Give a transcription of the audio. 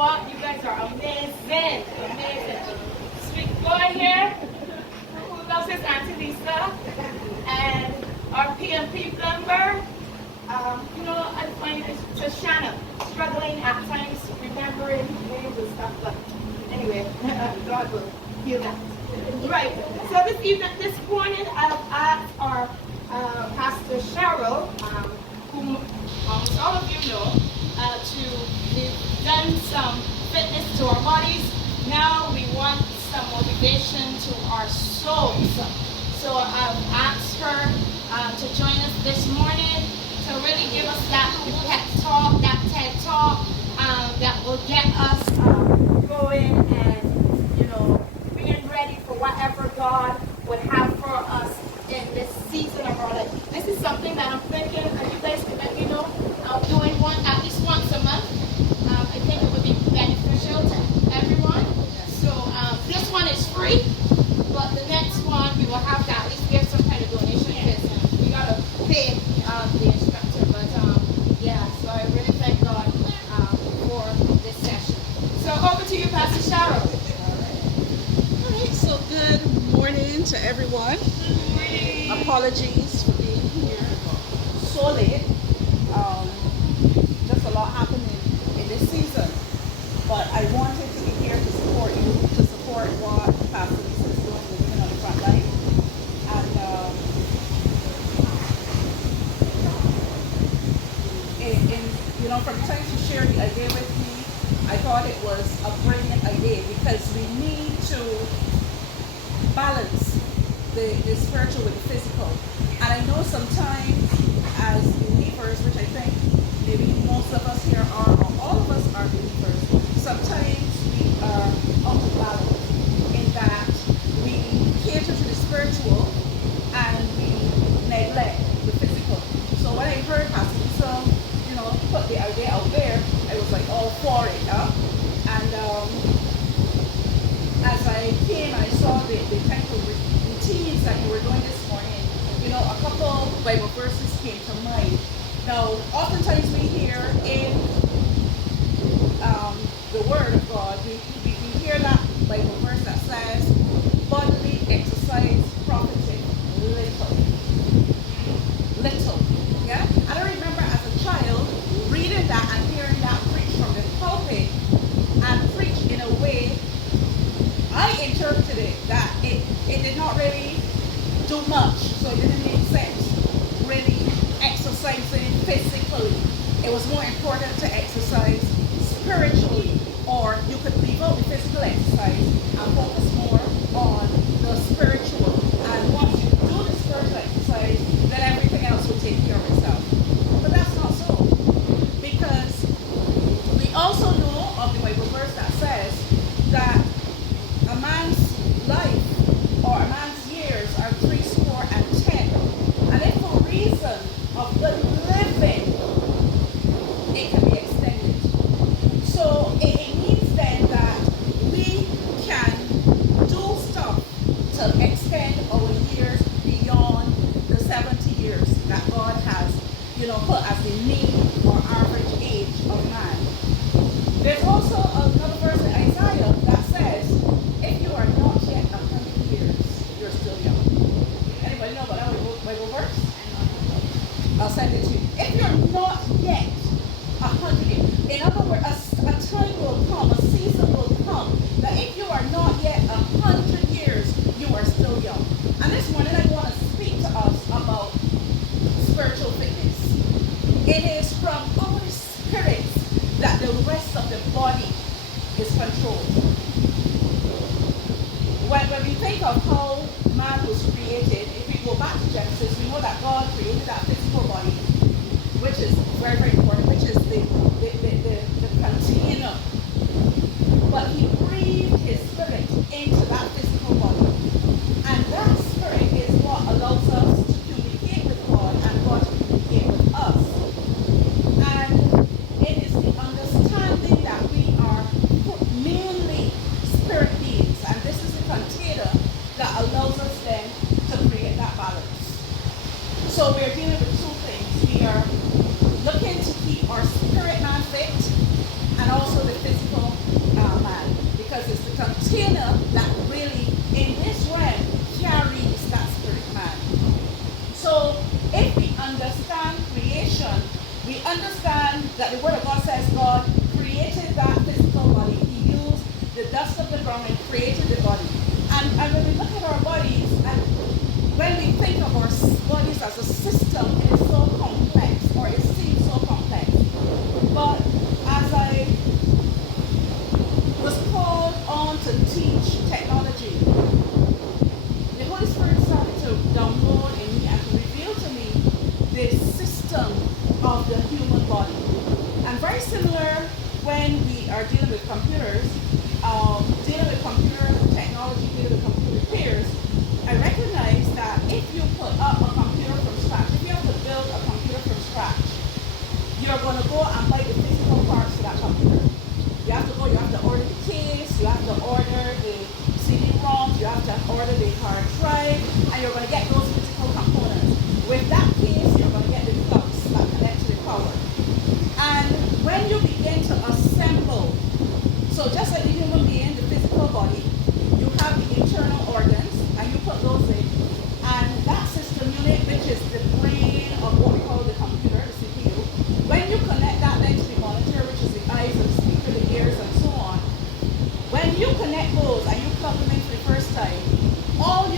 what? You guys are amazing. Amazing. Sweet boy here, who loves his Auntie Lisa, and our PMP member. I find Shoshana struggling at times remembering names and stuff, but anyway, God will heal that. Right. So this morning, I've asked our Pastor Cheryl, whom almost all of you know, we've done some fitness to our bodies. Now we want some motivation to our souls. So I've asked her to join us this morning to really give us that pep talk, that TED talk that will get us going and, being ready for whatever God would have for us in this season of our life. This is something that I'm thinking, and you guys can let me know, I'm doing at least once a month. I think it would be beneficial to everyone. So this one is free, but the next one we will have to at least give some kind of donation because we got to pay the instructor. But so I really thank God for this session. So over to you, Pastor Cheryl. All right, so good morning to everyone. Apologies for being here so late. Just a lot happening in this season. But I wanted to be here to support you, to support what Pastor Lisa is doing with Women on the Frontline. And from time to share the idea with me, I thought it was a brilliant idea because we need to balance the spiritual with the physical. And I know sometimes as believers, which I think maybe most of us here are, or all of us are believers, sometimes we are out of balance in that we cater to the spiritual and we neglect the physical. So when I heard Pastor Lisa, put the idea out there, I was like all for it. And as I came and I saw the type of routines that you were doing this morning, a couple Bible verses came to mind. Now, oftentimes we hear in the Word of God, we hear that Bible verse that says, bodily exercise profited little. Little. Yeah? And I remember as a child reading that and hearing that preached from the pulpit and preached in a way I interpreted it that it did not really do much, so it didn't make sense really exercising physically. It was more important to exercise spiritually, or you could leave out the physical exercise and focus more on the spiritual. And once you do the spiritual exercise, then everything else will take care of itself. But that's not so, because we also know of the Bible verse that says that a man's life or a man's years are 70. And if for reason of good living, it can be extended. So it means then that we can do stuff to extend our years beyond the 70 years that God has, put as the mean or average age of man. There's also another verse in Isaiah that says, if you are not yet 100 years, you're still young. Anybody know about that Bible verse? I'll send it to you. If you're not yet 100 years, in other words, a time will come, a season will come, that if you are not yet 100 years, you are still young. And this morning I want to speak to us about spiritual fitness. It is from our spirits that the rest of the body is controlled. When we think of how man was created, if we go back to Genesis, we know that God created that physical body, which is very, very important, which is the container. But he breathed his spirit into that physical body. And that spirit is what allows us to communicate with God and God to communicate with us. And it is the understanding that we are mainly spirit beings. And this is the container that allows us then to create that balance. So we're dealing with two things. We are looking to keep our spirit man fit and also the physical because as a system it is so complex, or it seems so complex. But as I was called on to teach technology, the Holy Spirit started to download in me and to reveal to me the system of the human body. And very similar when we are dealing with computers, dealing with computer technology, dealing with computer repairs, I recognize that if you put up a computer from scratch, if you have to build a computer from scratch, you're going to go and buy the physical parts for that computer. You have to go, you have to order the case, you have to order the CD-ROMs, you have to order the hard drive, and you're going to get those physical components. With that case, you're going to get the plugs that connect to the power. And when you begin to assemble, so just like the human being, the physical body, you have the internal organs, and you put those in, and that system unit, which is the brain of what we call the computer, the CPU, when you connect that then to the monitor, which is the eyes and the speaker, the ears, and so on, when you connect those and you plug them in for the first time, all